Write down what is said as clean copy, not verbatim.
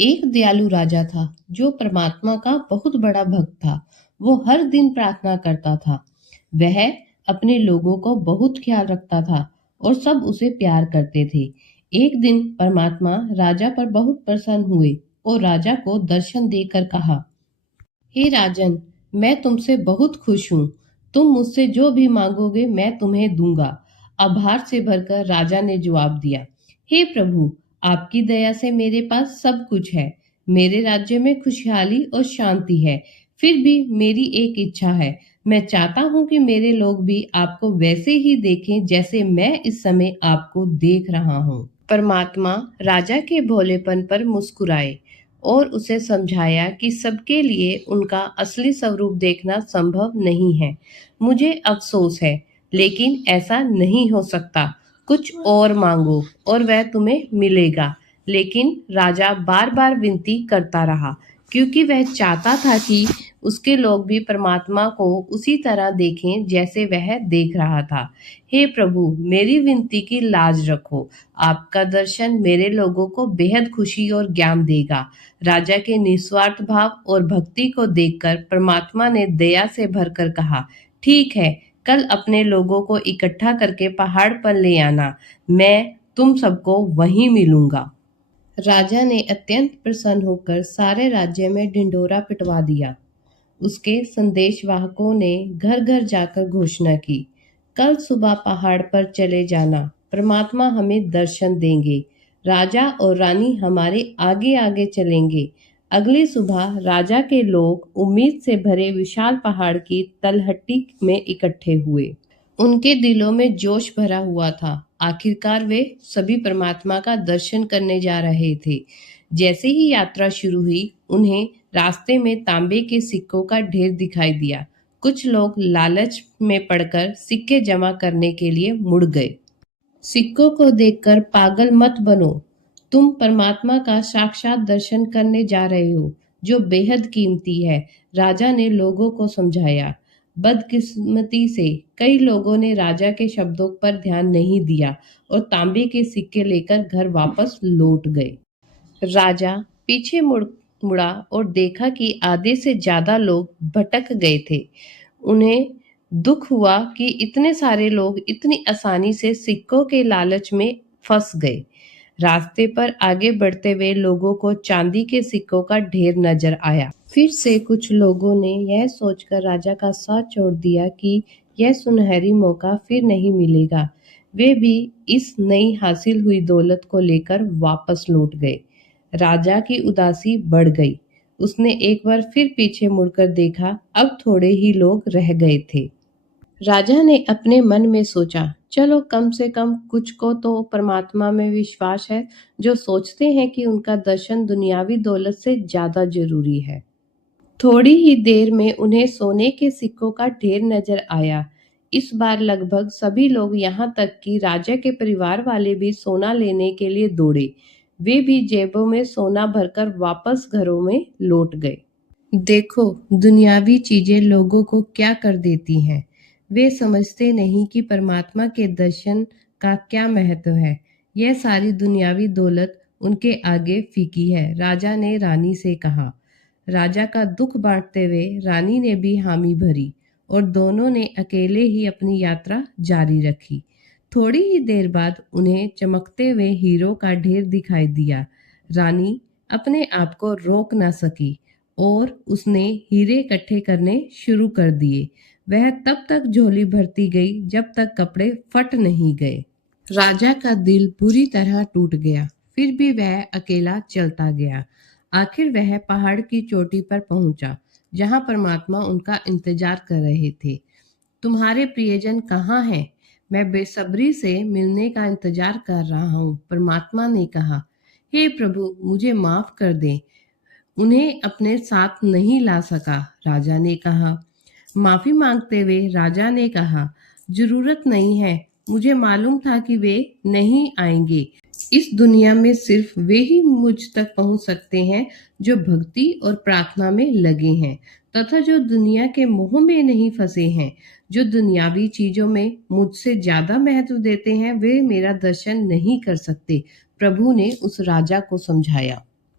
एक दयालु राजा था जो परमात्मा का बहुत बड़ा भक्त था। वो हर दिन प्रार्थना करता था। वह अपने लोगों को बहुत ख्याल रखता था और सब उसे प्यार करते थे। एक दिन परमात्मा राजा पर बहुत प्रसन्न हुए और राजा को दर्शन देकर कहा, हे राजन, मैं तुमसे बहुत खुश हूँ। तुम मुझसे जो भी मांगोगे मैं तुम्हें दूंगा। आभार से भरकर राजा ने जवाब दिया, हे प्रभु, आपकी दया से मेरे पास सब कुछ है। मेरे राज्य में खुशहाली और शांति है। फिर भी मेरी एक इच्छा है। मैं चाहता हूँ कि मेरे लोग भी आपको वैसे ही देखें जैसे मैं इस समय आपको देख रहा हूँ। परमात्मा राजा के भोलेपन पर मुस्कुराए और उसे समझाया कि सबके लिए उनका असली स्वरूप देखना संभव नहीं है। मुझे अफसोस है, लेकिन ऐसा नहीं हो सकता। कुछ और मांगो और वह तुम्हें मिलेगा। लेकिन राजा बार बार विनती करता रहा, क्योंकि वह चाहता था कि उसके लोग भी परमात्मा को उसी तरह देखें जैसे वह देख रहा था। हे प्रभु, मेरी विनती की लाज रखो। आपका दर्शन मेरे लोगों को बेहद खुशी और ज्ञान देगा। राजा के निस्वार्थ भाव और भक्ति को देखकर परमात्मा ने दया से भरकर कहा, ठीक है, कल अपने लोगों को इकट्ठा करके पहाड़ पर ले आना। मैं तुम सबको वहीं मिलूंगा। राजा ने अत्यंत प्रसन्न होकर सारे राज्य में ढिंढोरा पिटवा दिया। उसके संदेशवाहकों ने घर घर जाकर घोषणा की, कल सुबह पहाड़ पर चले जाना। परमात्मा हमें दर्शन देंगे। राजा और रानी हमारे आगे आगे चलेंगे। अगली सुबह राजा के लोग उम्मीद से भरे विशाल पहाड़ की तलहटी में इकट्ठे हुए। उनके दिलों में जोश भरा हुआ था। आखिरकार वे सभी परमात्मा का दर्शन करने जा रहे थे। जैसे ही यात्रा शुरू हुई, उन्हें रास्ते में तांबे के सिक्कों का ढेर दिखाई दिया। कुछ लोग लालच में पड़कर सिक्के जमा करने के लिए मुड़ गए। सिक्कों को देखकर पागल मत बनो। तुम परमात्मा का साक्षात दर्शन करने जा रहे हो, जो बेहद कीमती है। राजा ने लोगों को समझाया। बदकिस्मती से कई लोगों ने राजा के शब्दों पर ध्यान नहीं दिया और तांबे के सिक्के लेकर घर वापस लौट गए। राजा पीछे मुड़ा और देखा कि आधे से ज्यादा लोग भटक गए थे। उन्हें दुख हुआ कि इतने सारे लोग इतनी आसानी से सिक्कों के लालच में फंस गए। रास्ते पर आगे बढ़ते हुए लोगों को चांदी के सिक्कों का ढेर नजर आया। फिर से कुछ लोगों ने यह सोचकर राजा का साथ छोड़ दिया कि यह सुनहरी मौका फिर नहीं मिलेगा। वे भी इस नई हासिल हुई दौलत को लेकर वापस लौट गए। राजा की उदासी बढ़ गई। उसने एक बार फिर पीछे मुड़कर देखा, अब थोड़े ही लोग रह गए थे। राजा ने अपने मन में सोचा, चलो कम से कम कुछ को तो परमात्मा में विश्वास है, जो सोचते हैं कि उनका दर्शन दुनियावी दौलत से ज्यादा जरूरी है। थोड़ी ही देर में उन्हें सोने के सिक्कों का ढेर नजर आया। इस बार लगभग सभी लोग, यहाँ तक कि राजा के परिवार वाले भी सोना लेने के लिए दौड़े। वे भी जेबों में सोना भरकर वापस घरों में लौट गए। देखो, दुनियावी चीजें लोगों को क्या कर देती हैं। वे समझते नहीं कि परमात्मा के दर्शन का क्या महत्व है। यह सारी दुनियावी दौलत उनके आगे फीकी है। राजा ने रानी से कहा। राजा का दुख बांटते हुए रानी ने भी हामी भरी और दोनों ने अकेले ही अपनी यात्रा जारी रखी। थोड़ी ही देर बाद उन्हें चमकते हुए हीरो का ढेर दिखाई दिया। रानी अपने आप को रोक न सकी और उसने हीरे इकट्ठे करने शुरू कर दिए। वह तब तक झोली भरती गई जब तक कपड़े फट नहीं गए। राजा का दिल बुरी तरह टूट गया, फिर भी वह अकेला चलता गया। आखिर वह पहाड़ की चोटी पर पहुंचा, जहां परमात्मा उनका इंतजार कर रहे थे। तुम्हारे प्रियजन कहाँ हैं? मैं बेसब्री से मिलने का इंतजार कर रहा हूँ, परमात्मा ने कहा। हे प्रभु, मुझे माफ कर दें, उन्हें अपने साथ नहीं ला सका, राजा ने कहा। माफी मांगते हुए राजा ने कहा, जरूरत नहीं है, मुझे मालूम था कि वे नहीं आएंगे। इस दुनिया में सिर्फ वे ही मुझ तक पहुंच सकते हैं जो भक्ति और प्रार्थना में लगे हैं, तथा जो दुनिया के मोह में नहीं फंसे हैं। जो दुनियावी चीजों में मुझसे ज्यादा महत्व देते हैं, वे मेरा दर्शन नहीं कर सकते, प्रभु ने उस राजा को समझाया।